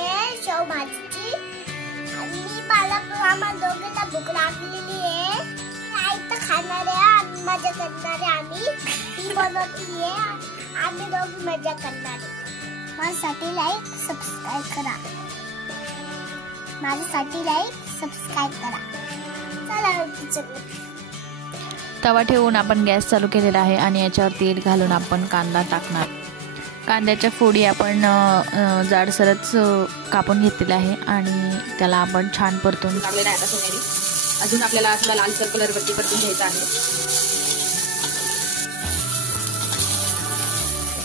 आहे शेव भाजीची आणि मला दोघांना भूक लागलेली आहे. आई तर खाणार आहे आणि मजा करणार आहे. आम्ही ती बनवती आहे, आम्ही दोघी मजा करणार आहे. माझ्यासाठी लाईक सबस्क्राईब करा. चला तवा ठेवून आपण गॅस चालू केलेला आहे आणि याच्यावर तेल घालून आपण कांदा टाकणार. कांद्याच्या फोडी आपण जाडसरच कापून घेतलेल्या आहे आणि त्याला आपण छान परतून लागलेला आहे. आता सोनेरी अजून आपल्याला थोडा लालसर कलर वरती परतून घ्यायचा आहे.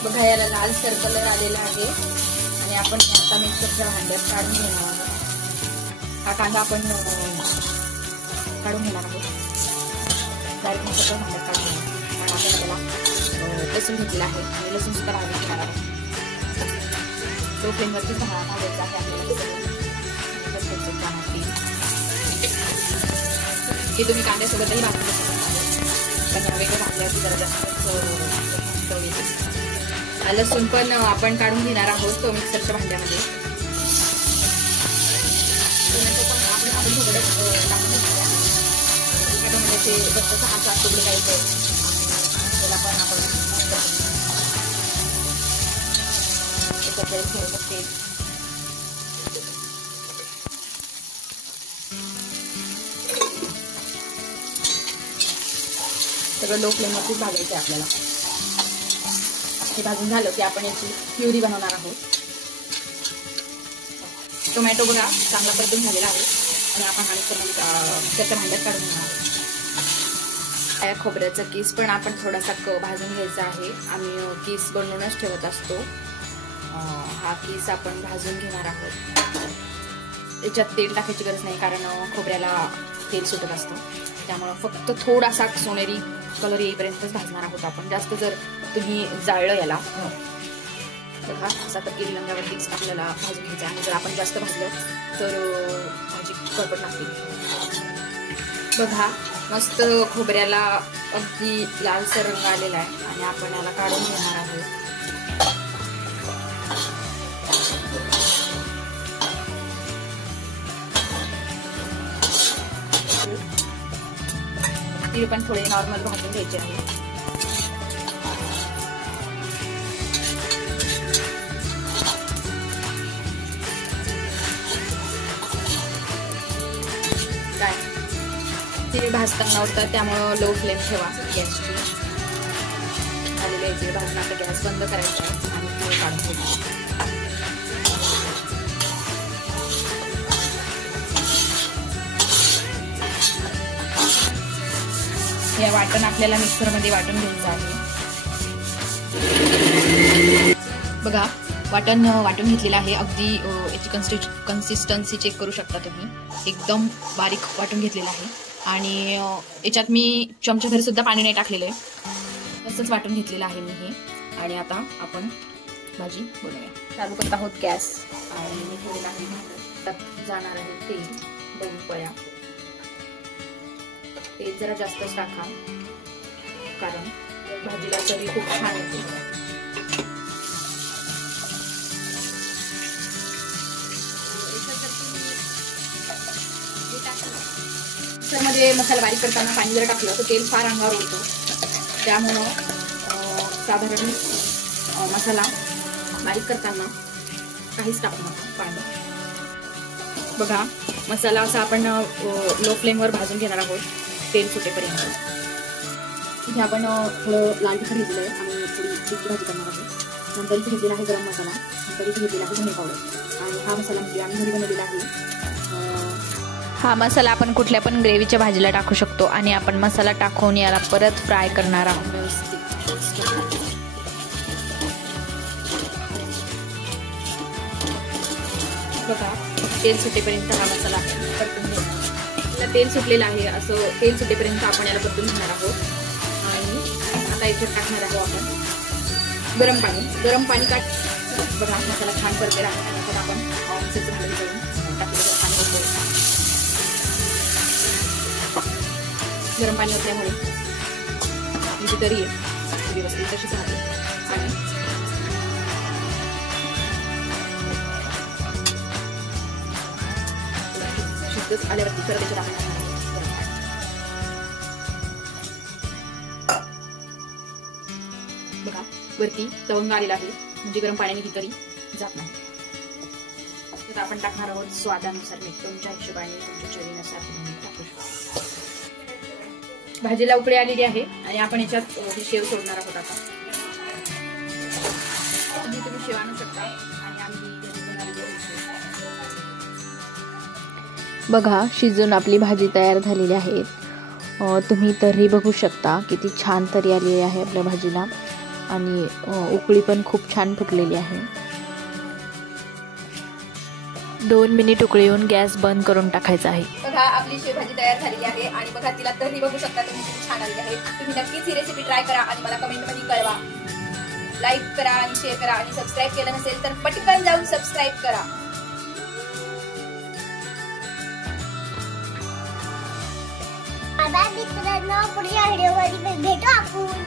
बघा याला लालसर कलर आलेला आहे आणि आपण आता मिक्सरच्या भांड्यात काढून घेणार आहोत. हा कांदा आपण काढून घेणार आहोत. डायरेक्ट मिक्सरच्या भांड्यात काढून घेणार कारण आपल्याला त्याला लसूण घेतलेला आहे आणि लसूण सुद्धा भाजून घेणार आहोत. तो फ्लेमवरती भाजायचा आहे आपल्याला. हे तुम्ही कांद्यासोबतही भाजून घेऊ शकता पण वेगळं भाजल्यावरती जरा जास्त चव येते. लसूण पण आपण काढून घेणार आहोत तो मिक्सरच्या भांड्यामध्ये. त्याला पण आपण सगळं लो फ्लेमवरतीच भाजायचं आहे आपल्याला. हे भाजून झालं की आपण याची प्युरी बनवणार आहोत. टोमॅटो बघा चांगला परतून झालेला आहे आणि आपण हा मिक्सरच्या भांड्यात काढून घेणार आहोत. खोबऱ्याचा किस पण आपण थोडासा भाजून घ्यायचा आहे. आम्ही किस बनवूनच ठेवत असतो. हा किस आपण भाजून घेणार आहोत. त्याच्यात तेल टाकायची गरज नाही कारण खोबऱ्याला तेल सुटत असतं. त्यामुळं फक्त थोडासा सोनेरी कलर येईपर्यंतच भाजणार आहोत आपण. जास्त जर तुम्ही जाळलं याला बघा असा तर केली रंगावरतीच आपल्याला भाजून घ्यायचं आणि जर आपण जास्त भाजलं तर भाजी करपट लागते. बघा मस्त खोबऱ्याला अगदी लालसर रंग आलेला आहे आणि आपण याला काढून घेणार आहोत. ती पण थोडे नॉर्मल भाजून घ्यायचे आहे. काय ते भाजताना होतं त्यामुळं लो फ्लेम ठेवा गॅसची. आलेले याचे भाजून आता गॅस बंद करायचा आणि ते काढून घ्यायचं. हे वाटण आपल्याला मिक्सरमध्ये वाटून घ्यायचं आहे. बघा वाटण वाटून घेतलेलं आहे. अगदी याची कन्सिस्टन्सी चेक करू शकता तुम्ही. एकदम बारीक वाटून घेतलेलं आहे आणि याच्यात मी चमचाभर सुद्धा पाणी नाही टाकलेलं आहे. तसंच वाटून घेतलेलं आहे मी हे. आणि आता आपण भाजी बनवूया. चालू करत आहोत गॅस आणि मी ठेवलेला आहे त्यात जाणार आहे तेल 2 पळ्या. तेल जरा जास्तच टाका कारण भाजीला चवी खूप छान येते. त्यामध्ये मसाला बारीक करताना पाणी जर टाकलं तर तेल फार अंगावर येतो. त्यामुळं साधारण मसाला बारीक करताना काहीच टाकू नका पाणी. बघा मसाला असा आपण लो फ्लेमवर भाजून घेणार आहोत तेल सुटेपर्यंत. इथे आपण थोडं लाल तिखट घेतलेलं आहे आणि थोडी तिखट भाजी करणार आहोत. नंतर इथे घेतलेला आहे गरम मसाला, नंतर इथे घेतलेला आहे धने पावडर आणि हा मसाला म्हणजे आम्ही घरी बनवलेला आहे. हा मसाला आपण कुठल्या पण ग्रेव्हीच्या भाजीला टाकू शकतो आणि आपण मसाला टाकून याला परत फ्राय करणार आहोत. बघा तेल सुटेपर्यंत हा मसाला परतून घेणार. तेल सुटलेलं आहे असं तेल सुटेपर्यंत आपण याला परतून घेणार आहोत. आणि आता इथे टाकणार आहोत आपण गरम पाणी. गरम पाणी बघा मसाला छान परते राहणार. आता आपण मिक्सरचं भांडं घेऊन टाकलेलं पाणी होतं. गरम पाणी असल्यामुळे आपली जी तरी आहे व्यवस्थित तशीच राहते. आणि एकच आल्यावरती परत त्याच्यात आपण टाकणार आहोत गरम पाणी. बघा वरती तवंग आलेला आहे, म्हणजे गरम पाण्याने ही तरी जात नाही. तर आपण टाकणार आहोत स्वादानुसार मीठ. तुमच्या हिशोबाने तुमच्या चवीनुसार तुम्ही टाकू शकता. भाजीला उकळी आलेली आहे आणि आपण याच्यात ही शेव सोडणार आहोत. आता तुम्ही शेव आणू शकता आणि आम्ही बघा शिजून आपली भाजी तयार झालेली आहे. तुम्ही तर्री बघू शकता किती छान तर्री आलेली आहे आपल्या भाजीला आणि उकळी पण खूप छान फुटलेली आहे. 2 मिनिट उकळी येऊन गॅस बंद करून टाकायचा आहे. बघा आपली शेवभाजी तयार झालेली आहे आणि बघा तिला तर्री बघू शकता तुम्ही किती छान आलेली आहे. तुम्ही नक्कीच ही रेसिपी ट्राय करा आणि मला कमेंटमध्ये कळवा. लाईक करा आणि शेअर करा आणि सबस्क्राईब केलं नसेल तर पटकन जाऊन सबस्क्राईब करा. मित्रांनो पुढच्या व्हिडिओमध्ये भेटू आपण.